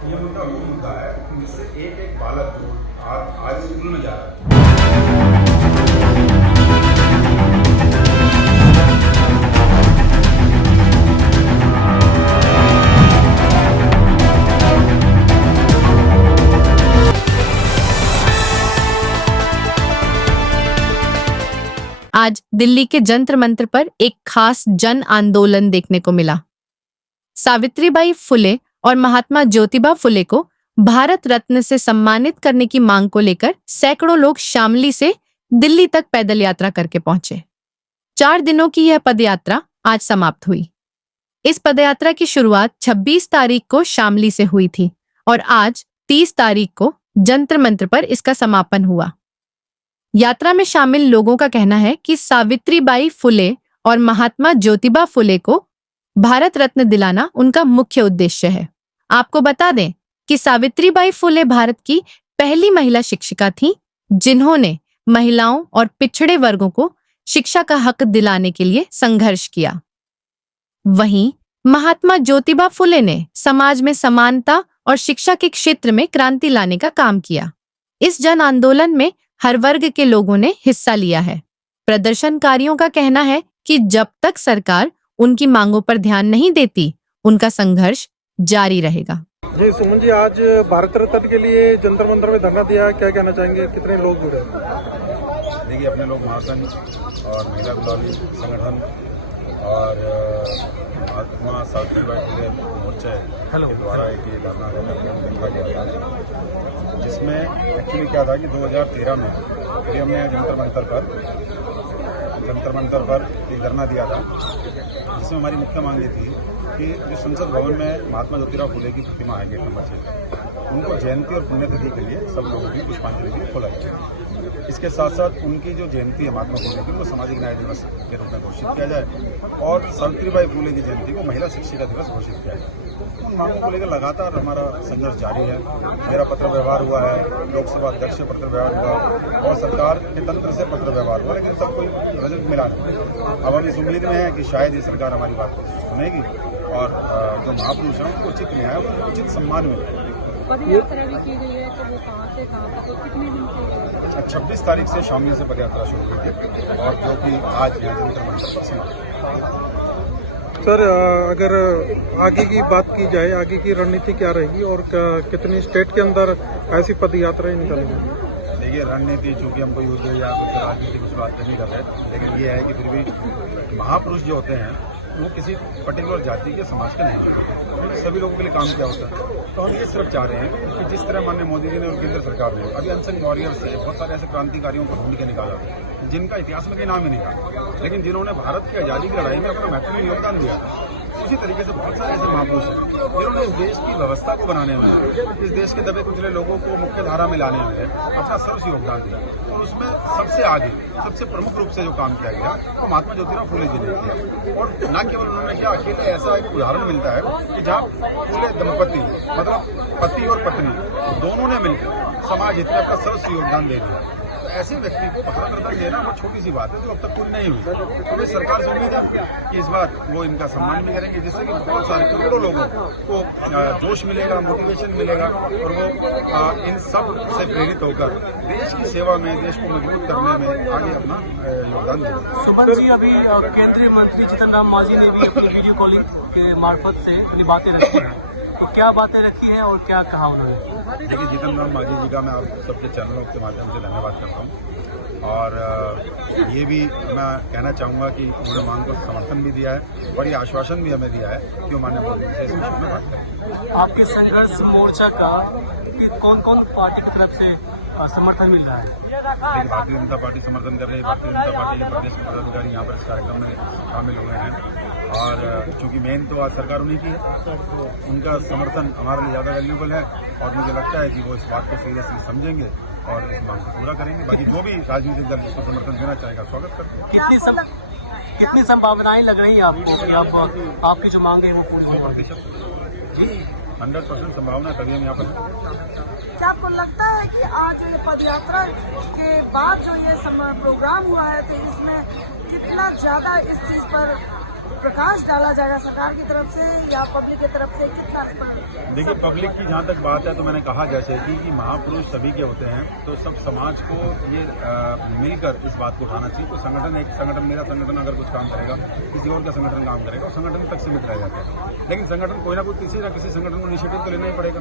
ये मुद्दा वो मुद्दा है जिससे एक एक बालक जो आज स्कूल में जा रहा है। आज दिल्ली के जंतर मंतर पर एक खास जन आंदोलन देखने को मिला। सावित्रीबाई फुले और महात्मा ज्योतिबा फुले को भारत रत्न से सम्मानित करने की मांग को लेकर सैकड़ों लोग शामली से दिल्ली तक पैदल यात्रा करके पहुंचे। 4 दिनों की यह पदयात्रा आज समाप्त हुई। इस पदयात्रा की शुरुआत 26 तारीख को शामली से हुई थी और आज 30 तारीख को जंतर मंतर पर इसका समापन हुआ। यात्रा में शामिल लोगों का कहना है कि सावित्रीबाई फुले और महात्मा ज्योतिबा फुले को भारत रत्न दिलाना उनका मुख्य उद्देश्य है। आपको बता दें कि सावित्रीबाई फुले भारत की पहली महिला शिक्षिका थीं, जिन्होंने महिलाओं और पिछड़े वर्गों को शिक्षा का हक दिलाने के लिए संघर्ष किया। वहीं महात्मा ज्योतिबा फुले ने समाज में समानता और शिक्षा के क्षेत्र में क्रांति लाने का काम किया। इस जन आंदोलन में हर वर्ग के लोगों ने हिस्सा लिया है। प्रदर्शनकारियों का कहना है कि जब तक सरकार उनकी मांगों पर ध्यान नहीं देती, उनका संघर्ष जारी रहेगा। जी सुमन जी, आज भारत रत्न के लिए जंतर मंतर में धरना दिया, क्या कहना चाहेंगे, कितने लोग जुड़े? देखिए, अपने लोग महासंघ और महिला गुलाबी संगठन और महात्मा सावित्रीबाई फुले मोर्चा के द्वारा एक ये धरना रखा गया था, जिसमें एक्चुअली क्या था कि 2013 में हमने जंतर मंतर पर एक धरना दिया था, जिसमें हमारी मुख्य मांग ये थी कि जो संसद भवन में महात्मा ज्योतिबा फुले की प्रतिमा है गेट नंबर 6, उनको जयंती और पुण्यतिथि के लिए सब लोगों की पुष्पांजलि के लिए खोला जाए। इसके साथ साथ उनकी जो जयंती है महात्मा फुले की, उनको सामाजिक न्याय दिवस के रूप में घोषित किया जाए और सावित्रीबाई फुले की जयंती को महिला शिक्षिका दिवस घोषित किया जाए। उन मांगों को लेकर लगातार हमारा संघर्ष जारी है। मेरा पत्र व्यवहार हुआ है, लोकसभा अध्यक्ष से पत्र व्यवहार हुआ और सरकार के तंत्र से पत्र व्यवहार हुआ, लेकिन सब कोई रिजल्ट मिला नहीं। अब हम इस उम्मीद में है कि शायद ये सरकार हमारी बात को सुनेगी और जो महापुरुष हैं उनको उचित न्याय और उचित सम्मान मिलेगा। पदयात्रा भी की गई है, तो वो कहाँ से कहाँ तक, तो कितने दिन की? 26 तारीख से शामली से पदयात्रा शुरू हुई थी और जो कि आज यहाँ जंतर मंतर पर समाप्त। सर, अगर आगे की बात की जाए, आगे की रणनीति क्या रहेगी और कितनी स्टेट के अंदर ऐसी पदयात्राएं निकलेंगी? देखिए, रणनीति चूंकि हमको युद्ध या कुछ राजनीति की बात नहीं कर रहे, लेकिन ये है कि फिर भी महापुरुष जो होते हैं वो किसी पर्टिकुलर जाति के समाज के नहीं होते, उन्होंने सभी लोगों के लिए काम किया होता है। तो हम ये सिर्फ चाह रहे हैं कि जिस तरह माननीय मोदी जी ने और केंद्र सरकार ने अभी अनसंग वॉरियर्स से बहुत सारे ऐसे क्रांतिकारियों को ढूंढ के निकाला जिनका इतिहास में कोई नाम ही नहीं था, लेकिन जिन्होंने भारत की आज़ादी की लड़ाई में अपना महत्वपूर्ण योगदान दिया। उसी तरीके से बहुत सारे ऐसे महापुरुष हैं जिन्होंने इस देश की व्यवस्था को बनाने में, इस देश के दबे कुचले लोगों को मुख्य धारा में लाने में अपना सर्वस्व योगदान दिया और उसमें सबसे आगे, सबसे प्रमुख रूप से जो काम किया गया वो महात्मा ज्योतिबा फुले जी ने किया। और न केवल उन्होंने किया, अकेले ऐसा एक उदाहरण मिलता है कि जहाँ फुले दंपति, मतलब पति और पत्नी दोनों ने मिलकर समाज हित में अपना सर्वस्व योगदान दे दिया। तो ऐसे व्यक्ति को भारत रत्न देना वो छोटी सी बात है जो अब तक पूरी नहीं हुई। तो सरकार से उम्मीद है कि इस बार वो इनका सम्मान भी करेंगे, जिससे कि बहुत सारे करोड़ों लोगों को जोश मिलेगा, मोटिवेशन मिलेगा और वो इन सब से प्रेरित होकर देश की सेवा में, देश को मजबूत करने में आगे अपना योगदान देंगे। सुमन जी, अभी केंद्रीय मंत्री जीतन राम मांझी ने भी अपनी वीडियो कॉलिंग के मार्फत से अपनी बातें रखी हैं, तो क्या बातें रखी हैं और क्या कहा उन्होंने? देखिए, जीतन राम मांझी जी का मैं आप सबके चैनलों के माध्यम से धन्यवाद करता हूँ और ये भी मैं कहना चाहूँगा कि उन्होंने मांग को समर्थन भी दिया है और ये आश्वासन भी हमें दिया है कि वो माननीय मोदी से इस विषय में बात करें। आपके संघर्ष मोर्चा का कौन कौन पार्टी की तरफ से समर्थन मिल रहा है? भारतीय जनता पार्टी समर्थन कर रही है। भारतीय जनता पार्टी के प्रदेश पदाधिकारी यहाँ पर इस कार्यक्रम में शामिल हुए हैं और चूंकि मेन तो आज सरकार उन्हीं की है, उनका समर्थन हमारे लिए ज़्यादा वैल्यूबल है और मुझे लगता है कि वो इस बात को सीरियसली समझेंगे और इस मांग को पूरा करेंगे। बाकी जो भी राजनीतिक दल इसको समर्थन देना चाहेगा, स्वागत करते हैं। कितनी संभावनाएं लग रही है आपको कि आपकी जो मांग है वो पूरी? 100% संभावना, तभी हम यहाँ पर। क्या आपको लगता है कि आज ये पदयात्रा के बाद जो ये प्रोग्राम हुआ है, तो इसमें कितना ज्यादा इस चीज पर प्रकाश डाला जाएगा सरकार की तरफ से या पब्लिक की तरफ से, कितना देखिए, पब्लिक की जहाँ तक बात है तो मैंने कहा जैसे कि महापुरुष सभी के होते हैं, तो सब समाज को ये मिलकर इस बात को उठाना चाहिए। तो संगठन मेरा संगठन अगर कुछ काम करेगा, किसी और का संगठन काम करेगा, और संगठन तक सीमित रह जाता है। लेकिन संगठन कोई ना कोई किसी न किसी संगठन को इनिशिएटिव तो लेना ही पड़ेगा।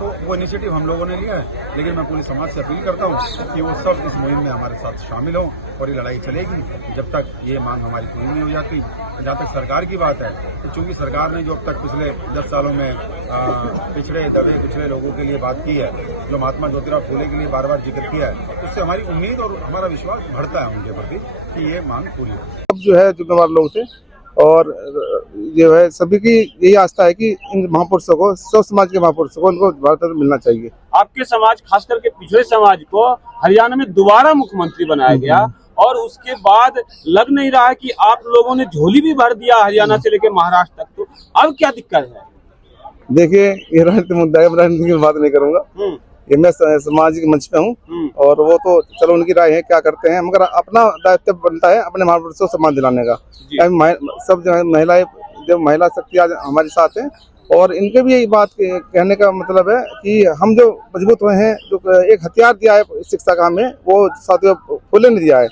तो वो इनिशिएटिव हम लोगों ने लिया है, लेकिन मैं पूरे समाज से अपील करता हूँ कि वो सब इस मुहिम में हमारे साथ शामिल हों, और ये लड़ाई चलेगी जब तक ये मांग हमारी पूरी नहीं हो जाती। जहाँ तक सरकार की बात है, तो चूंकि सरकार ने जो अब तक पिछले 10 सालों में पिछड़े दबे कुचले लोगों के लिए बात की है, जो महात्मा ज्योतिराव फूले के लिए बार बार जिक्र किया है, तो उससे हमारी उम्मीद और हमारा विश्वास बढ़ता है उनके प्रति कि ये मांग पूरी हो। अब जो है जिम्मेवार लोग थे, और जो है सभी की यही आस्था है कि इन महापुरुषों को, स्व समाज के महापुरुषों को, उनको भारत रत्न मिलना चाहिए। आपके समाज, खास करके पिछड़े समाज को हरियाणा में दोबारा मुख्यमंत्री बनाया गया, और उसके बाद लग नहीं रहा है कि आप लोगों ने झोली भी भर दिया हरियाणा से लेकर महाराष्ट्र तक। तो अब क्या दिक्कत है? देखिए, ये राजनीतिक मुद्दा है, राजनीति की बात नहीं करूंगा। ये मैं सामाजिक मंच पे हूँ, और वो तो चलो उनकी राय है, क्या करते हैं, मगर अपना दायित्व बनता है अपने महापुरुषों को सम्मान दिलाने का। सब जो है महिलाएं, जो महिला शक्ति आज हमारे साथ है, और इनके भी यही बात कहने का मतलब है कि हम जो मजबूत हुए हैं, जो एक हथियार दिया है शिक्षा का हमें, वो साथियों फूले ने दिया है,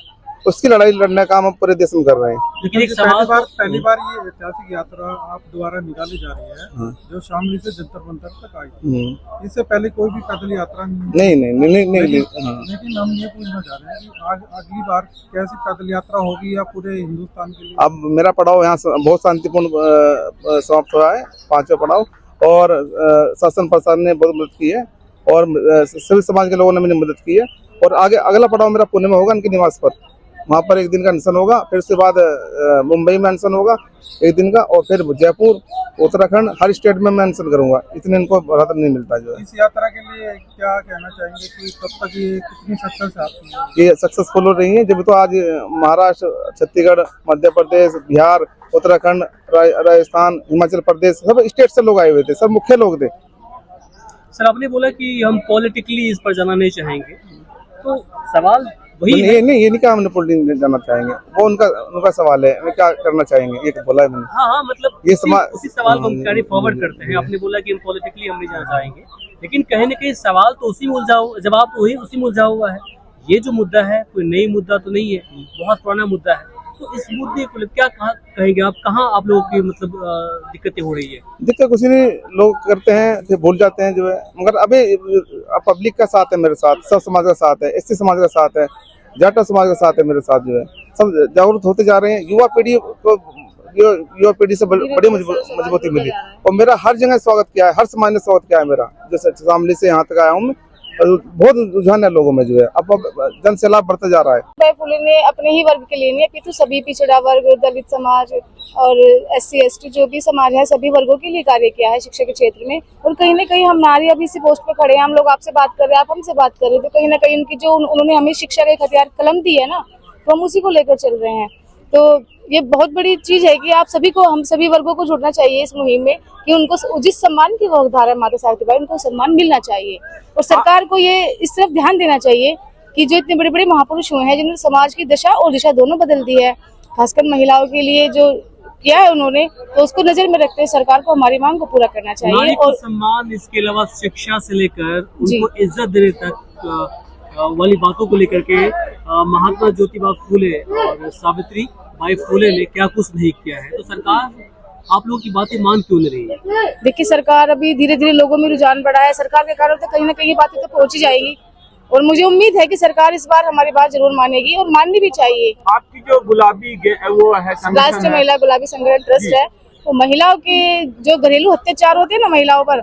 उसकी लड़ाई लड़ने का हम पूरे देश में कर रहे हैं। लेकिन पहली बार ये ऐतिहासिक यात्रा आप द्वारा निकाली जा रही है, जो शामली से जंतर मंतर तक आई। इससे पहले कोई भी पैदल यात्रा नहीं। लेकिन हम ये पूछना चाह रहे हैं कि अगली बार कैसी पैदल यात्रा होगी, या पूरे हिंदुस्तान के लिए? अब मेरा पड़ाव यहाँ बहुत शांतिपूर्ण समाप्त हुआ है, 5वां पड़ाव, और शासन प्रशासन ने बहुत मदद की है, और सभी समाज के लोगों ने मेरी मदद की है। और आगे अगला पड़ाव मेरा पुणे में होगा, उनके निवास पर। वहाँ पर एक दिन का अनशन होगा, फिर उसके बाद मुंबई में अनशन होगा एक दिन का, और फिर जयपुर, उत्तराखंड, हर स्टेट में मैं अनशन करूंगा। इतने इनको भारत नहीं मिलता जो है। इस यात्रा के लिए क्या कहना चाहेंगे कि कब तक ये कितनी सक्सेस आती है? ये सक्सेसफुल हो रही है, जब तो आज महाराष्ट्र, छत्तीसगढ़, मध्य प्रदेश, बिहार, उत्तराखंड, राजस्थान, हिमाचल प्रदेश, सब स्टेट से लोग आए हुए थे, सब मुख्य लोग थे। सर, आपने बोला कि हम पॉलिटिकली इस पर जाना नहीं चाहेंगे, तो सवाल वही ये नहीं कहा हमने पॉलिटिक्स जाना चाहेंगे, वो उनका सवाल है, मैं क्या करना चाहेंगे, ये बोला है मैंने। हाँ, मतलब ये उसी सवाल को हम कैरी फॉरवर्ड करते हैं। आपने बोला कि हम पॉलिटिकली हम नहीं जाना चाहेंगे, लेकिन कहीं न कहीं सवाल तो उसी में जवाब तो उसी में उलझा हुआ है। ये जो मुद्दा है कोई नई मुद्दा तो नहीं है, बहुत पुराना मुद्दा है। तो इस मुद्दे को क्या कहेंगे आप, कहाँ आप लोगों की मतलब दिक्कतें हो रही है? दिक्कत कुछ नहीं, लोग करते हैं फिर भूल जाते हैं जो है, मगर अभी पब्लिक का साथ है मेरे साथ, सब समाज का साथ है, एससी समाज का साथ है, जाटा समाज का साथ है मेरे साथ जो है। सब जागरूक होते जा रहे हैं, युवा पीढ़ी से बड़ी मजबूती मिली, और मेरा हर जगह स्वागत किया है, हर समाज ने स्वागत किया है मेरा। जैसे शामली से यहाँ तक आया हूँ मैं, बहुत रुझान है लोगों में जो है, अब जन सैलाब बढ़ता जा रहा है। भाई फुले ने अपने ही वर्ग के लिए नहीं, अपितु सभी पिछड़ा वर्ग, दलित समाज और SC ST जो भी समाज है, सभी वर्गों के लिए कार्य किया है शिक्षा के क्षेत्र में। और कहीं न कहीं हम नारी अभी इसी पोस्ट पे खड़े हैं, हम लोग आपसे बात कर रहे हैं, आप हमसे बात कर रहे हैं, तो कहीं न कहीं उनकी जो उन्होंने हमें शिक्षा का एक हथियार कलम दी है ना, तो हम उसी को लेकर चल रहे हैं। तो ये बहुत बड़ी चीज है कि आप सभी को, हम सभी वर्गों को जुड़ना चाहिए इस मुहिम में, कि उनको जिस सम्मान की हकदार है माता सावित्रीबाई, उनको सम्मान मिलना चाहिए। और सरकार को ये इस तरफ ध्यान देना चाहिए कि जो इतने बड़े बड़े महापुरुष हुए हैं, जिन्होंने समाज की दशा और दिशा दोनों बदल दी है, खासकर महिलाओं के लिए जो किया है उन्होंने, तो उसको नजर में रखते हुए सरकार को हमारी मांग को पूरा करना चाहिए। और सम्मान, इसके अलावा शिक्षा से लेकर उनको इज्जत देने तक वाली बातों को लेकर के महात्मा ज्योतिबा फूले और सावित्री बाई फूले ने क्या कुछ नहीं किया है, तो सरकार आप लोगों की बातें मान क्यों नहीं रही है? देखिए, सरकार अभी धीरे धीरे लोगों में रुझान बढ़ा है, सरकार के कारण तो कहीं ना कहीं बातें तो पहुंची जाएगी, और मुझे उम्मीद है कि सरकार इस बार हमारी बात जरूर मानेगी, और माननी भी चाहिए। आपकी जो गुलाबी वो है, राष्ट्रीय महिला गुलाबी संगठन ट्रस्ट है, तो महिलाओं के जो घरेलू अत्याचार होते हैं ना महिलाओं पर,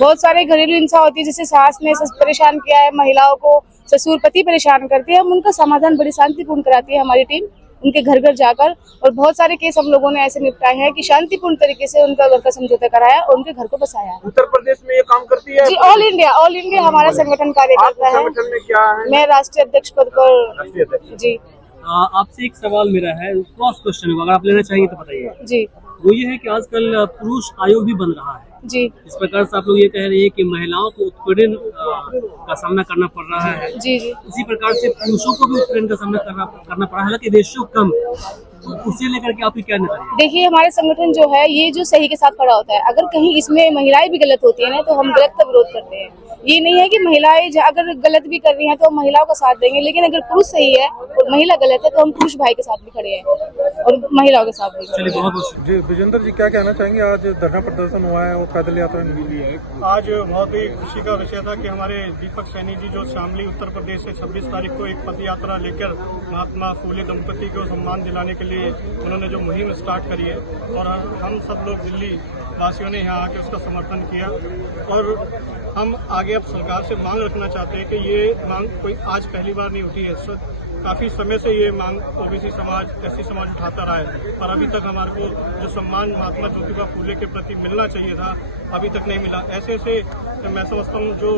बहुत सारे घरेलू हिंसा होती है, जैसे सास ने परेशान किया है महिलाओं को, ससुर पति परेशान करते हैं, हम उनका समाधान बड़ी शांतिपूर्ण कराती है हमारी टीम, उनके घर घर जाकर। और बहुत सारे केस हम लोगों ने ऐसे निपटाए हैं कि शांतिपूर्ण तरीके से उनका घर का समझौता कराया और उनके घर को बसाया। उत्तर प्रदेश में ये काम करती है? जी, ऑल इंडिया हमारा संगठन कार्य करता है। संगठन में क्या है? मैं राष्ट्रीय अध्यक्ष पद पर। जी, आपसे एक सवाल मेरा है, क्रॉस क्वेश्चन होगा, अगर आप लेना चाहिए तो बताइए। जी, वो ये है कि आजकल पुरुष आयोग भी बन रहा है। जी, इस प्रकार से आप लोग ये कह रहे हैं कि महिलाओं को उत्पीड़न का सामना करना पड़ रहा है। जी, जी, इसी प्रकार से पुरुषों को भी उत्पीड़न का सामना करना पड़ा है, हालांकि रेशियो कम, तो उसे लेकर के आपकी क्या नजरिया? देखिए, हमारे संगठन जो है ये जो सही के साथ खड़ा होता है। अगर कहीं इसमें महिलाएं भी गलत होती है ना, तो हम गलत का विरोध करते हैं। ये नहीं है कि महिलाएं अगर गलत भी कर रही हैं तो हम महिलाओं का साथ देंगे, लेकिन अगर पुरुष सही है और महिला गलत है तो हम पुरुष भाई के साथ भी खड़े हैं और महिलाओं के साथ भी। चलिए, बहुत बहुत जी विजेंद्र जी, क्या कहना चाहेंगे? आज धरना प्रदर्शन हुआ है और पैदल यात्रा निकली है। आज बहुत ही खुशी का विषय था कि हमारे दीपक सैनी जी जो शामली उत्तर प्रदेश से 26 तारीख को एक पद यात्रा लेकर महात्मा फूले दंपति को सम्मान दिलाने के लिए उन्होंने जो मुहिम स्टार्ट करी है, और हम सब लोग दिल्ली वासियों ने यहाँ आके उसका समर्थन किया। और हम आगे अब सरकार से मांग रखना चाहते हैं कि ये मांग कोई आज पहली बार नहीं उठी है। काफी समय से ये मांग ओबीसी समाज, एससी समाज उठाता रहा है, पर अभी तक हमारे को जो सम्मान महात्मा ज्योतिबा फूले के प्रति मिलना चाहिए था अभी तक नहीं मिला। ऐसे ऐसे मैं समझता हूँ जो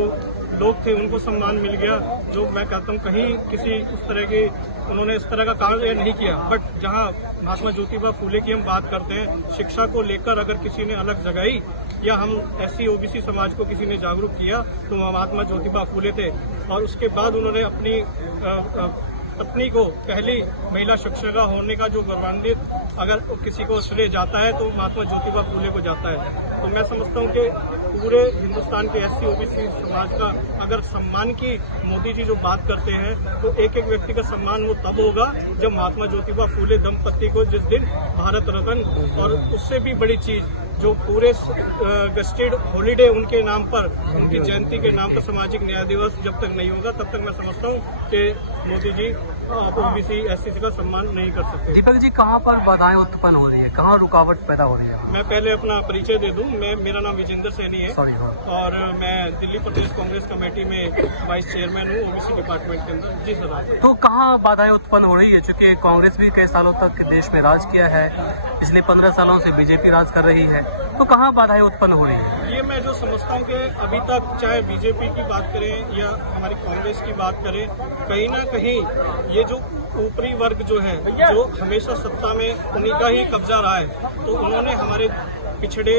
लोग थे उनको सम्मान मिल गया, जो मैं कहता हूँ कहीं किसी उस तरह के उन्होंने इस तरह का कार्य नहीं किया। बट जहाँ महात्मा ज्योतिबा फूले की हम बात करते हैं, शिक्षा को लेकर अगर किसी ने अलग जगाई या हम एससी ओबीसी समाज को किसी ने जागरूक किया तो महात्मा ज्योतिबा फूले थे। और उसके बाद उन्होंने अपनी पत्नी को पहली महिला शिक्षिका होने का जो गौरवान्वित अगर किसी को श्रेय जाता है तो महात्मा ज्योतिबा फूले को जाता है। तो मैं समझता हूँ कि पूरे हिंदुस्तान के एससी ओबीसी समाज का अगर सम्मान की मोदी जी जो बात करते हैं तो एक एक व्यक्ति का सम्मान वो तब होगा जब महात्मा ज्योतिबा फूले दंपति को जिस दिन भारत रत्न और उससे भी बड़ी चीज जो पूरे गस्टेड हॉलीडे उनके नाम पर, उनकी जयंती के नाम पर सामाजिक न्याय दिवस जब तक नहीं होगा तब तक मैं समझता हूँ कि मोदी जी ओबीसी एससी का सम्मान नहीं कर सकते। दीपक जी, कहाँ पर बाधाएं उत्पन्न हो रही है, कहाँ रुकावट पैदा हो रही है? मैं पहले अपना परिचय दे दूं। मेरा नाम विजेंद्र सैनी है और मैं दिल्ली प्रदेश कांग्रेस कमेटी में वाइस चेयरमैन हूँ ओबीसी डिपार्टमेंट के अंदर। जी सर। तो कहाँ बाधाएं उत्पन्न हो रही है? चूंकि कांग्रेस भी कई सालों तक देश में राज किया है, पिछले 15 सालों से बीजेपी राज कर रही है, तो कहाँ बाधाएं उत्पन्न हो रही है? ये मैं जो समझता हूँ कि अभी तक चाहे बीजेपी की बात करें या हमारी कांग्रेस की बात करें, कहीं ना कहीं ये जो ऊपरी वर्ग जो है जो हमेशा सत्ता में उन्हीं का ही कब्जा रहा है, तो उन्होंने हमारे पिछड़े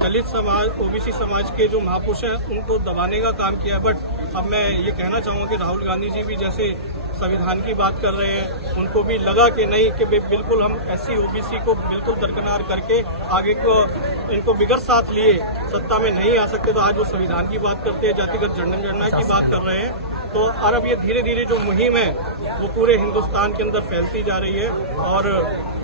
दलित समाज, ओबीसी समाज के जो महापुरुष हैं उनको दबाने का काम किया है। बट अब मैं ये कहना चाहूँगा कि राहुल गांधी जी भी जैसे संविधान की बात कर रहे हैं, उनको भी लगा कि नहीं कि बिल्कुल हम एससी ओबीसी को बिल्कुल दरकिनार करके आगे को इनको बिगड़ साथ लिए सत्ता में नहीं आ सकते, तो आज वो संविधान की बात करते हैं, जातिगत जनगणना की बात कर रहे हैं। तो और अब ये धीरे धीरे जो मुहिम है वो पूरे हिंदुस्तान के अंदर फैलती जा रही है। और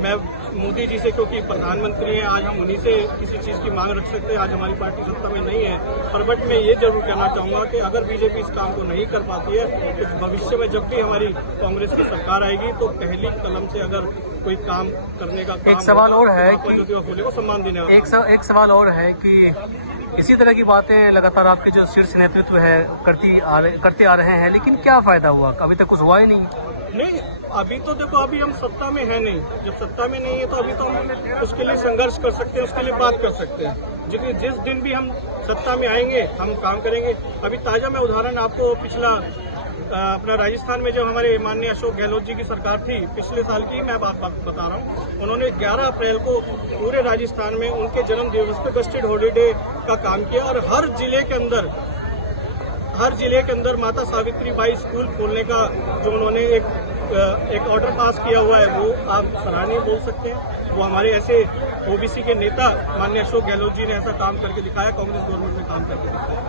मैं मोदी जी से, क्योंकि प्रधानमंत्री हैं, आज हम उन्हीं से किसी चीज़ की मांग रख सकते हैं। आज हमारी पार्टी सत्ता में नहीं है, पर बट मैं ये जरूर कहना चाहूँगा कि अगर बीजेपी इस काम को नहीं कर पाती है तो भविष्य में जब भी हमारी कांग्रेस की सरकार आएगी तो पहली कलम से अगर कोई काम करने का काम एक सवाल और है कि ज्योतिबा फूले को सम्मान देने एक सवाल और है कि इसी तरह की बातें लगातार आपके जो शीर्ष नेतृत्व है करते आ रहे हैं, लेकिन क्या फायदा हुआ? अभी तक कुछ हुआ ही नहीं। अभी तो देखो, अभी हम सत्ता में है नहीं। जब सत्ता में नहीं है तो अभी तो हम उसके लिए संघर्ष कर सकते हैं, उसके लिए बात कर सकते हैं। जिस दिन भी हम सत्ता में आएंगे हम काम करेंगे। अभी ताजा मैं उदाहरण आपको पिछला अपना राजस्थान में जब हमारे माननीय अशोक गहलोत जी की सरकार थी, पिछले साल की मैं बात बता रहा हूँ, उन्होंने 11 अप्रैल को पूरे राजस्थान में उनके जन्म दिवस पे गस्टेड हॉलीडे का काम किया और हर जिले के अंदर माता सावित्री बाई स्कूल खोलने का जो उन्होंने एक ऑर्डर पास किया हुआ है वो आप सराहनीय बोल सकते हैं। वो हमारे ऐसे ओबीसी के नेता माननीय अशोक गहलोत जी ने ऐसा काम करके दिखाया, कांग्रेस गवर्नमेंट में काम करके दिखाया।